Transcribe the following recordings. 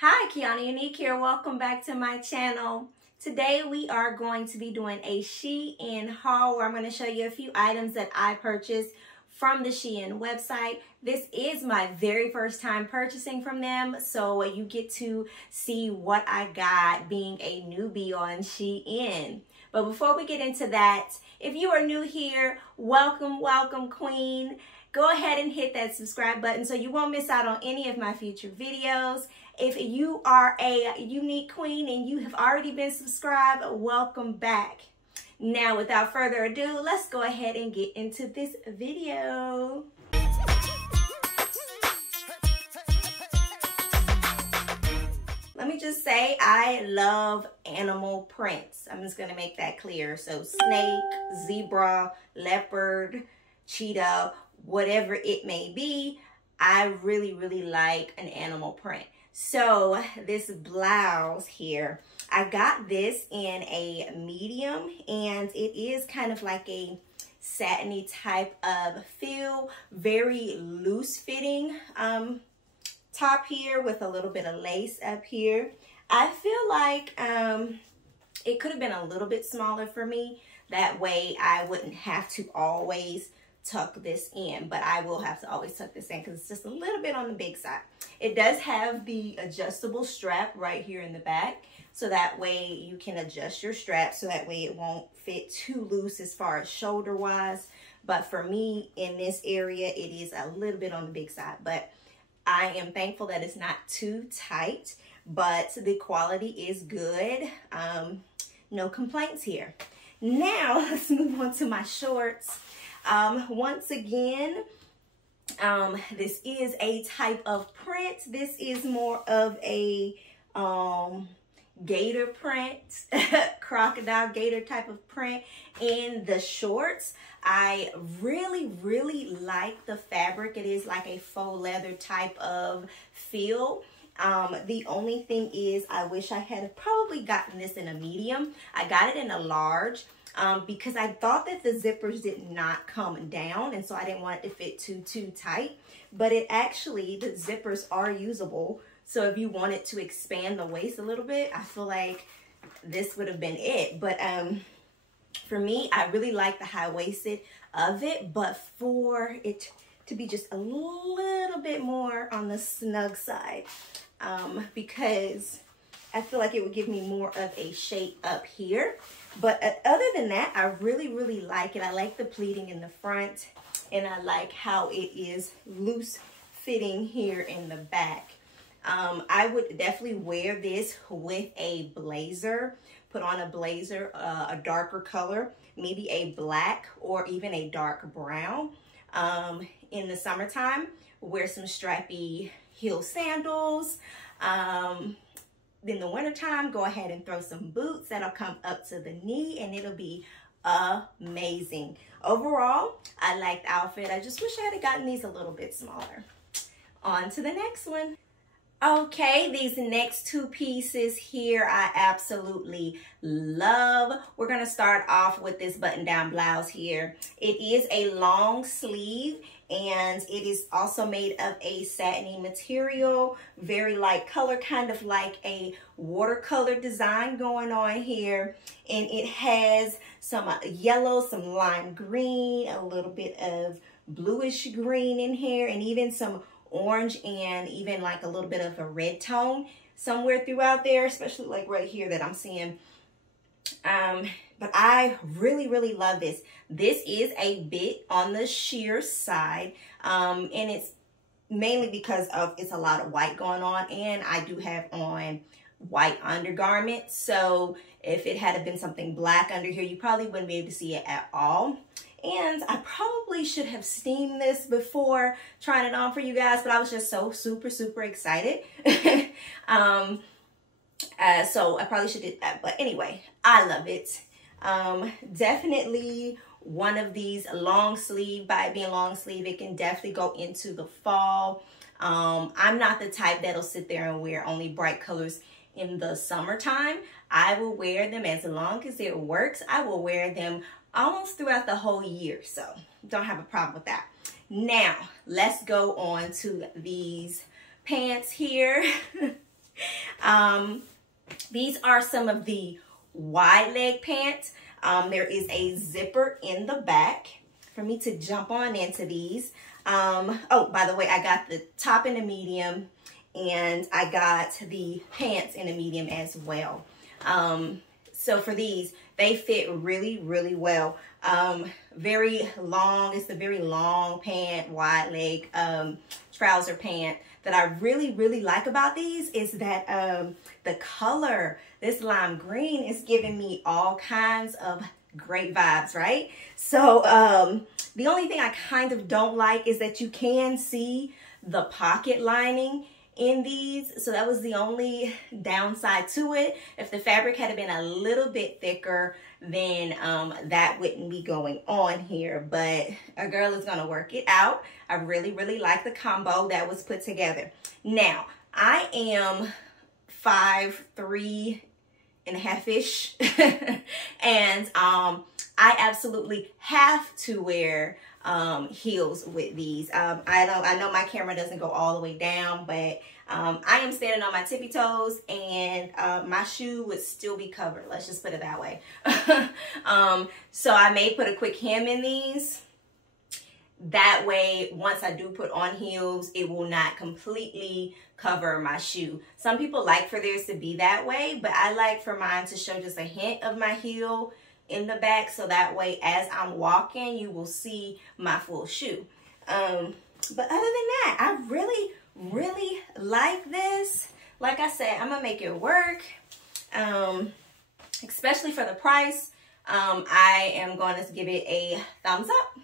Hi, Quiana Unique here. Welcome back to my channel. Today we are going to be doing a Shein haul where I'm going to show you a few items that I purchased from the Shein website. This is my very first time purchasing from them, so you get to see what I got being a newbie on Shein. But before we get into that, if you are new here, welcome, welcome, Queen. Go ahead and hit that subscribe button so you won't miss out on any of my future videos. If you are a unique queen and you have already been subscribed, welcome back. Now, without further ado, let's go ahead and get into this video. Let me just say, I love animal prints. I'm just going to make that clear. So snake, zebra, leopard, cheetah, whatever it may be, I really, really like an animal print. So this blouse here, I got this in a medium, and it is kind of like a satiny type of feel, very loose fitting top here with a little bit of lace up here. I feel like it could have been a little bit smaller for me. That way I wouldn't have to always tuck this in, but I will have to always tuck this in because it's just a little bit on the big side. It does have the adjustable strap right here in the back, so that way you can adjust your strap so that way it won't fit too loose as far as shoulder wise. But for me in this area, it is a little bit on the big side, but I am thankful that it's not too tight, but the quality is good. No complaints here. Now let's move on to my shorts. Once again, this is a type of print. This is more of a gator print, crocodile gator type of print in the shorts. I really, really like the fabric. It is like a faux leather type of feel. The only thing is I wish I had probably gotten this in a medium. I got it in a large. Because I thought that the zippers did not come down, and so I didn't want it to fit too tight. But it actually, the zippers are usable. So if you wanted to expand the waist a little bit, I feel like this would have been it. But for me, I really like the high-waisted of it, but for it to be just a little bit more on the snug side, because I feel like it would give me more of a shape up here. But other than that, I really, really like it. I like the pleating in the front, and I like how it is loose fitting here in the back. I would definitely wear this with a blazer, put on a blazer, a darker color, maybe a black or even a dark brown. In the summertime, wear some strappy heel sandals. In the wintertime, go ahead and throw some boots that'll come up to the knee, and it'll be amazing. Overall, I like the outfit. I just wish I had gotten these a little bit smaller. On to the next one. Okay, these next two pieces here I absolutely love. We're going to start off with this button-down blouse here. It is a long sleeve, and it is also made of a satiny material, very light color, kind of like a watercolor design going on here. And it has some yellow, some lime green, a little bit of bluish green in here, and even some orange, and even like a little bit of a red tone somewhere throughout there, especially like right here that I'm seeing. But I really, really love this. This is a bit on the sheer side, and it's mainly because of it's a lot of white going on, and I do have on white undergarments. So if it had been something black under here, you probably wouldn't be able to see it at all. And I probably should have steamed this before trying it on for you guys, but I was just so super excited. So I probably should do that. But anyway, I love it. Definitely one of these long sleeve. By it being long sleeve, it can definitely go into the fall. I'm not the type that'll sit there and wear only bright colors in the summertime. I will wear them as long as it works. I will wear them almost throughout the whole year, so don't have a problem with that. Now let's go on to these pants here. These are some of the wide leg pants. There is a zipper in the back for me to jump on into these. Oh, by the way, I got the top in a medium and I got the pants in a medium as well. So for these, they fit really, really well. Very long, it's a very long pant, wide leg trouser pant. That I really, really like about these is that the color, this lime green, is giving me all kinds of great vibes, right? So the only thing I kind of don't like is that you can see the pocket lining in these. So that was the only downside to it. If the fabric had been a little bit thicker, then that wouldn't be going on here. But a girl is gonna work it out. I really, really like the combo that was put together. Now, I am 5'3.5-ish and I absolutely have to wear heels with these. I know my camera doesn't go all the way down, but I am standing on my tippy toes and my shoe would still be covered. Let's just put it that way. So I may put a quick hem in these. That way, once I do put on heels, it will not completely cover my shoe. Some people like for theirs to be that way, but I like for mine to show just a hint of my heel in the back, so that way as I'm walking, you will see my full shoe. But other than that, I really, really like this. Like I said, I'm gonna make it work, especially for the price. I am going to give it a thumbs up.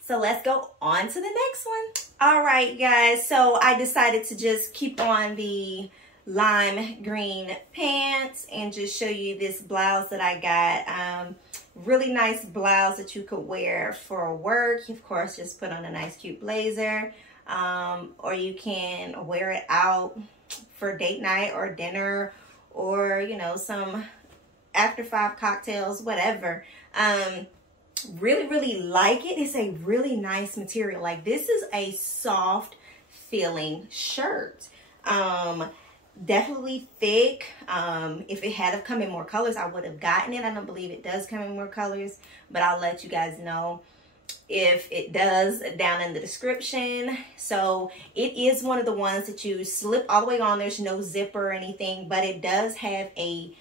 So let's go on to the next one. All right, guys, so I decided to just keep on the lime green pants and just show you this blouse that I got. Really nice blouse that you could wear for work. Of course, just put on a nice cute blazer, or you can wear it out for date night or dinner, or you know, some after 5 cocktails, whatever. Really, really like it. It's a really nice material. Like, this is a soft feeling shirt. Definitely thick. If it had come in more colors, I would have gotten it. I don't believe it does come in more colors, but I'll let you guys know if it does down in the description. So it is one of the ones that you slip all the way on. There's no zipper or anything, but it does have a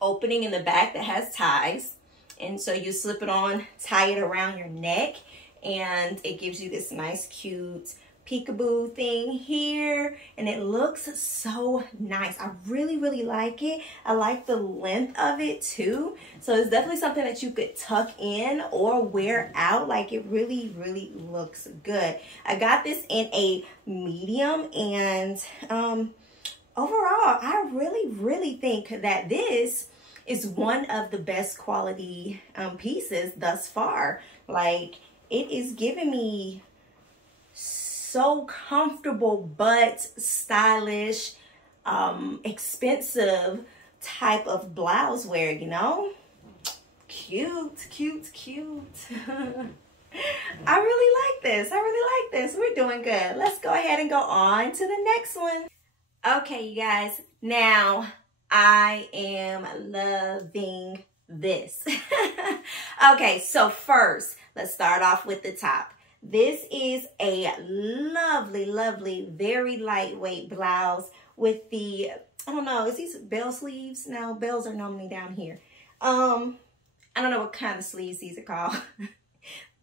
opening in the back that has ties. And so you slip it on, tie it around your neck, and it gives you this nice, cute peekaboo thing here. And it looks so nice. I really, really like it. I like the length of it too. So it's definitely something that you could tuck in or wear out. Like, it really, really looks good. I got this in a medium, and overall, I really, really think that this is one of the best quality pieces thus far. Like, it is giving me so comfortable but stylish, expensive type of blouse wear, you know? Cute, cute, cute. I really like this. I really like this. We're doing good. Let's go ahead and go on to the next one. Okay, you guys. Now, I am loving this. Okay, so first, let's start off with the top. This is a lovely, lovely, very lightweight blouse with the, I don't know, is these bell sleeves? No, bells are normally down here. I don't know what kind of sleeves these are called.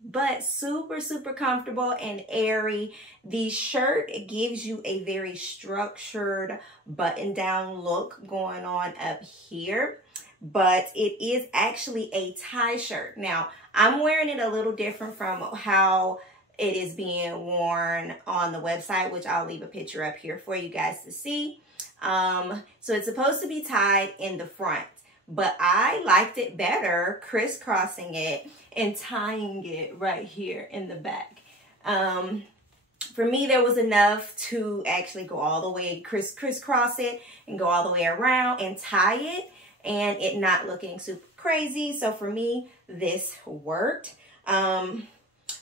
But super, super comfortable and airy. The shirt, it gives you a very structured button-down look going on up here, but it is actually a tie shirt. Now, I'm wearing it a little different from how it is being worn on the website, which I'll leave a picture up here for you guys to see. So it's supposed to be tied in the front, but I liked it better crisscrossing it and tying it right here in the back. For me, there was enough to actually go all the way, crisscross it and go all the way around and tie it, and it not looking super crazy. So for me, this worked.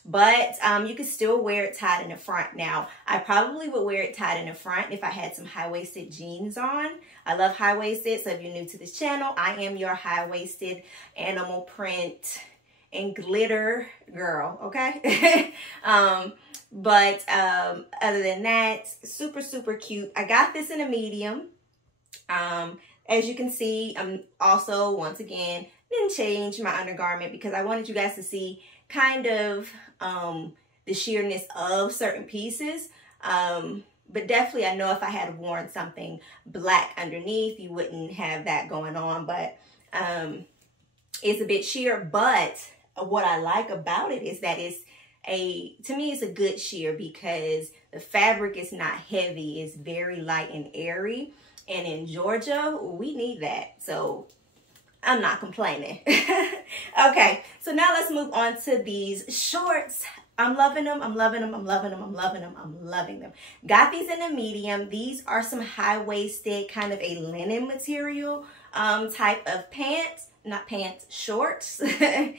but you can still wear it tied in the front. Now, I probably would wear it tied in the front if I had some high-waisted jeans on. I love high-waisted, so if you're new to this channel, I am your high-waisted animal print and glitter girl, okay? But other than that, super, super cute. I got this in a medium. As you can see, I'm also, once again, didn't change my undergarment because I wanted you guys to see kind of the sheerness of certain pieces. But definitely, I know if I had worn something black underneath, you wouldn't have that going on. But it's a bit sheer. But what I like about it is that to me, it's a good sheer because the fabric is not heavy. It's very light and airy. And in Georgia, we need that. So I'm not complaining. Okay, so now let's move on to these shorts. I'm loving them. I'm loving them. I'm loving them. I'm loving them. I'm loving them. Got these in a medium. These are some high-waisted, kind of a linen material type of pants. Not pants, shorts. And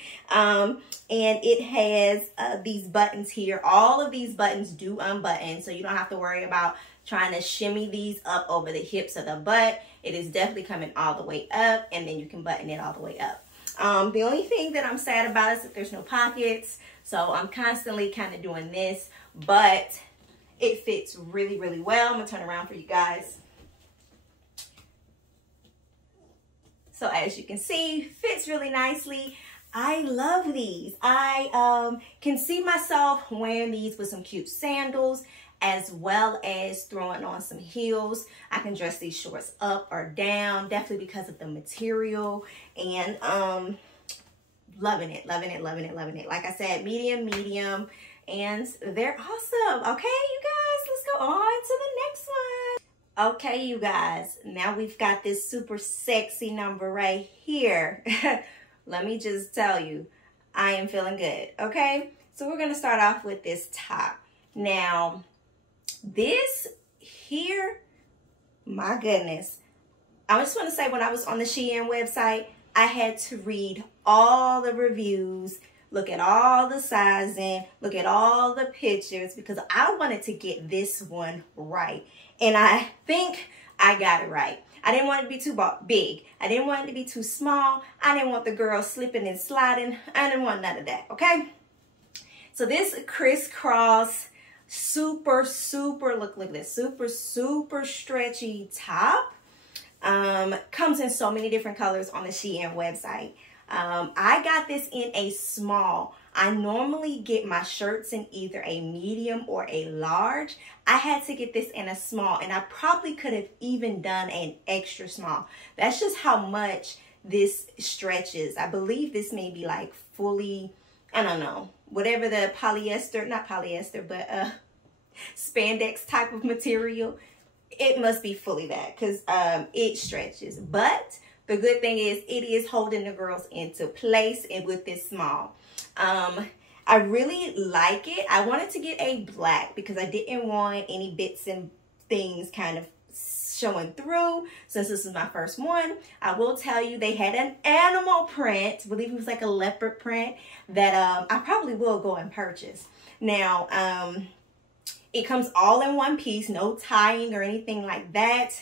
it has these buttons here. All of these buttons do unbutton, so you don't have to worry about trying to shimmy these up over the hips of the butt. It is definitely coming all the way up, and then you can button it all the way up. The only thing that I'm sad about is that there's no pockets, so I'm constantly kind of doing this, but it fits really, really well. I'm gonna turn around for you guys. So as you can see, fits really nicely. I love these. I can see myself wearing these with some cute sandals, as well as throwing on some heels. I can dress these shorts up or down, definitely because of the material, and loving it, loving it, loving it, loving it. Like I said, medium, and they're awesome. Okay, you guys, let's go on to the next one. Okay, you guys, now we've got this super sexy number right here. Let me just tell you, I am feeling good, okay? So we're gonna start off with this top. Now, this here, my goodness. I just want to say, when I was on the Shein website, I had to read all the reviews, look at all the sizing, look at all the pictures, because I wanted to get this one right. And I think I got it right. I didn't want it to be too big. I didn't want it to be too small. I didn't want the girl slipping and sliding. I didn't want none of that, okay? So this crisscross, super, look at this, super stretchy top. Comes in so many different colors on the Shein website. I got this in a small. I normally get my shirts in either a medium or a large. I had to get this in a small, and I probably could have even done an extra small. That's just how much this stretches. I believe this may be like fully, I don't know, whatever the polyester, not polyester, but spandex type of material. It must be fully that, because it stretches. But the good thing is it is holding the girls into place, and with this small. I really like it. I wanted to get a black because I didn't want any bits and things kind of showing through, since this is my first one. I will tell you, they had an animal print, I believe it was like a leopard print, that I probably will go and purchase. Now, it comes all in one piece, no tying or anything like that.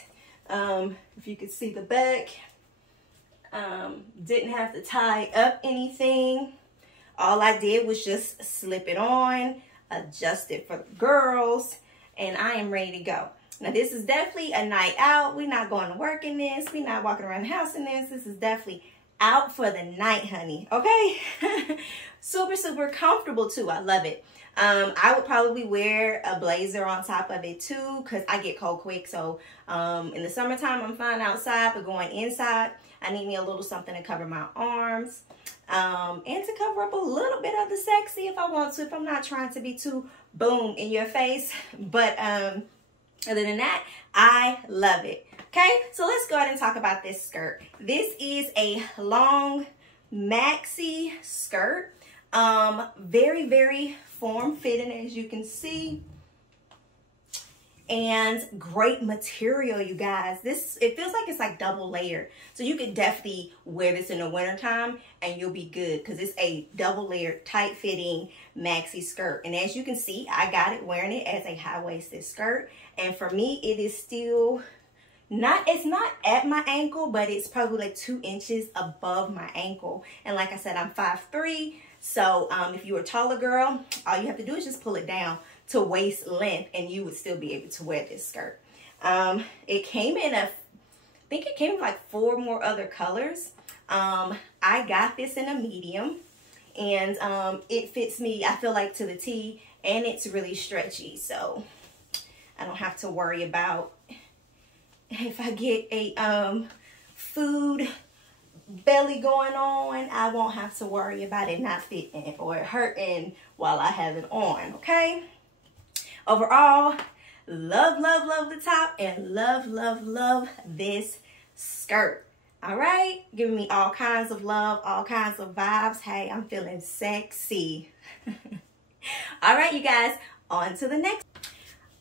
If you could see the back, didn't have to tie up anything. All I did was just slip it on, adjust it for the girls, and I am ready to go. Now, this is definitely a night out. We're not going to work in this. We're not walking around the house in this. This is definitely out for the night, honey. Okay? Super comfortable, too. I love it. I would probably wear a blazer on top of it, too, because I get cold quick. So, in the summertime, I'm fine outside, but going inside, I need me a little something to cover my arms. And to cover up a little bit of the sexy if I want to, if I'm not trying to be too boom in your face. But other than that, I love it. Okay, so let's go ahead and talk about this skirt. This is a long maxi skirt. Very form-fitting, as you can see. and great material, you guys. It feels like it's like double layered. So you could definitely wear this in the wintertime and you'll be good because it's a double layered, tight fitting maxi skirt. And as you can see, I got it wearing it as a high-waisted skirt. And for me, it is still it's not at my ankle, but it's probably like 2 inches above my ankle. And like I said, I'm 5'3". So if you're a taller girl, all you have to do is just pull it down to waist length and you would still be able to wear this skirt. It came in I think it came in like 4 more other colors. I got this in a medium and it fits me, I feel like, to the T, and it's really stretchy. So I don't have to worry about if I get a food belly going on. I won't have to worry about it not fitting or hurting while I have it on, okay? Overall, love, love, love the top and love, love, love this skirt. All right, giving me all kinds of love, all kinds of vibes. Hey, I'm feeling sexy. All right, you guys, on to the next.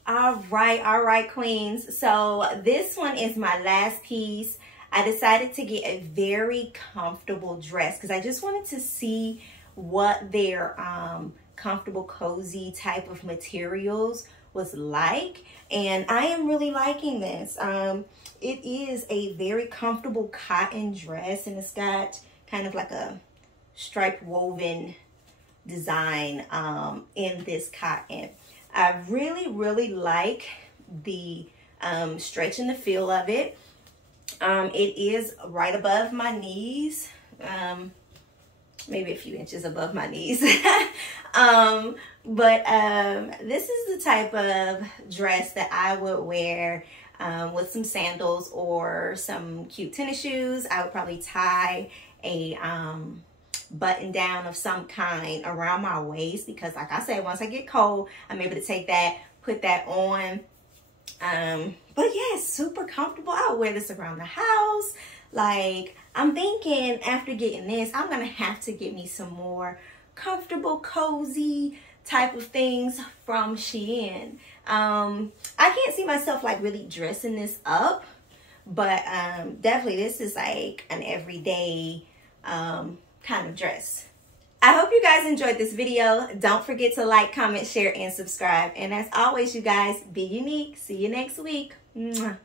All right, queens. So this one is my last piece. I decided to get a very comfortable dress because I just wanted to see what their comfortable, cozy type of materials was like. And I am really liking this. It is a very comfortable cotton dress, and it's got kind of like a striped woven design in this cotton. I really, really like the stretch and the feel of it. It is right above my knees, maybe a few inches above my knees. But this is the type of dress that I would wear with some sandals or some cute tennis shoes. I would probably tie a button down of some kind around my waist because, like I said, once I get cold, I'm able to take that, put that on. But yeah, it's super comfortable. I'll wear this around the house. Like, I'm thinking after getting this, I'm gonna have to get me some more comfortable, cozy type of things from Shein. I can't see myself like really dressing this up, but definitely this is like an everyday kind of dress. I hope you guys enjoyed this video. Don't forget to like, comment, share, and subscribe. And as always, you guys, be unique. See you next week. Mwah.